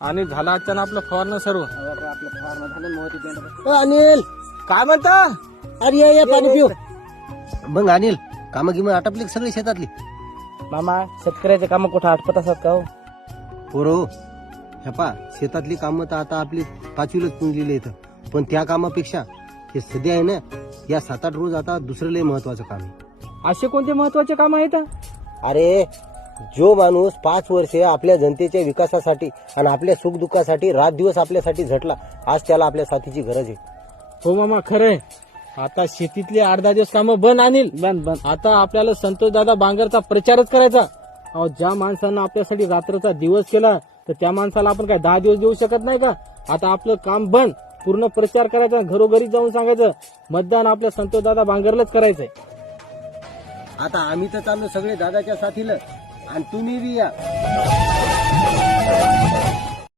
आणि झाला अचानक आपलं फवारणं सर्व. आपलं फवारणं झालं मोठी अनिल काय म्हणता? अरे ये पाणी पिऊ. मग अनिल कामं गिमं आटपली सगळी शेतातली? मामा शेतकऱ्याचे काम कुठं आटपत असतात का हो? पोरो ह्या पा शेतातली कामं तर आता आपली पाचवीलाच पुंजलेली इथं, पण त्या कामापेक्षा हे सध्या आहे ना या 7-8 रोज आता दुसरं लय महत्वाचं काम आहे. असे कोणते महत्वाचे काम आहेत? अरे जो माणूस 5 वर्षे आपल्या जनतेच्या विकासासाठी आणि आपल्या सुखदुःखासाठी रात दिवस आपल्यासाठी झटला, आज त्याला आपल्या साथीची गरज आहे. हो मामा खरंय. आता शेतीतले 8-10 दिवस कामं बंद आणील बंद. आता आपल्याला संतोष दादा बांगरचा प्रचारच करायचा. अहो ज्या माणसानं आपल्यासाठी रात्रचा दिवस केला तर त्या माणसाला आपण काय 10 दिवस देऊ शकत नाही का? आता आपलं काम बंद, पूर्ण प्रचार करायचा, घरोघरी जाऊन सांगायचं मतदान आपल्या संतोष दादा बांगरलाच करायचंय. आता आम्ही तर चाललो सगळे दादाच्या साथीला आणि तुम्ही बी या.